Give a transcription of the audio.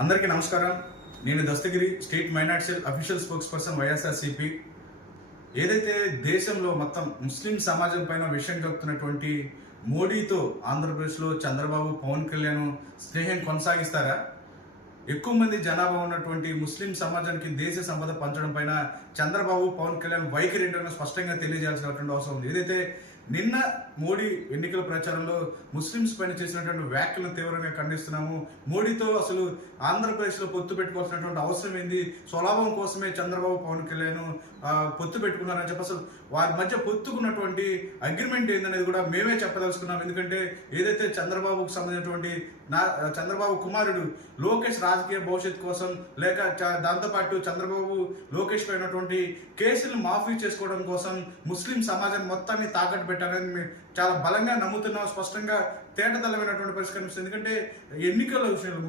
అందరికీ నమస్కారం. నేను Dastagiri, state minority cell official spokes person YSRCP. ఏదైతే దేశంలో మొత్తం ముస్లిం సమాజం పైన విషయం కలుపుతున్నటువంటి మోడీతో ఆంధ్రప్రదేశ్లో చంద్రబాబు, పవన్ కళ్యాణ్ స్నేహం కొనసాగిస్తారా? ఎక్కువ మంది జనాభా ఉన్నటువంటి ముస్లిం సమాజానికి దేశ సంపద పంచడం పైన చంద్రబాబు, పవన్ కళ్యాణ్ వైఖరి ఏంటో స్పష్టంగా తెలియజేయాల్సినటువంటి అవసరం ఉంది. ఏదైతే నిన్న మోడీ ఎన్నికల ప్రచారంలో ముస్లింస్ పైన చేసినటువంటి వ్యాఖ్యలను తీవ్రంగా ఖండిస్తున్నాము. మోడీతో అసలు ఆంధ్రప్రదేశ్లో పొత్తు పెట్టుకోవాల్సినటువంటి అవసరం ఏంది? స్వలాభం కోసమే చంద్రబాబు, పవన్ కళ్యాణ్ పొత్తు పెట్టుకున్నారని చెప్పి అసలు వారి మధ్య పొత్తుకున్నటువంటి అగ్రిమెంట్ ఏందనేది కూడా మేమే చెప్పదలుచుకున్నాం. ఎందుకంటే ఏదైతే చంద్రబాబుకు సంబంధించినటువంటి చంద్రబాబు కుమారుడు లోకేష్ రాజకీయ భవిష్యత్తు కోసం, లేక దాంతోపాటు చంద్రబాబు లోకేష్ పైనటువంటి కేసులు మాఫీ చేసుకోవడం కోసం ముస్లిం సమాజాన్ని మొత్తాన్ని తాకట్టు పెట్టారని మేము చాలా బలంగా నమ్ముతున్నాం. స్పష్టంగా తేటతెల్లమైనటువంటి పరిష్కరిస్తుంది. ఎందుకంటే ఎన్నికల విషయంలో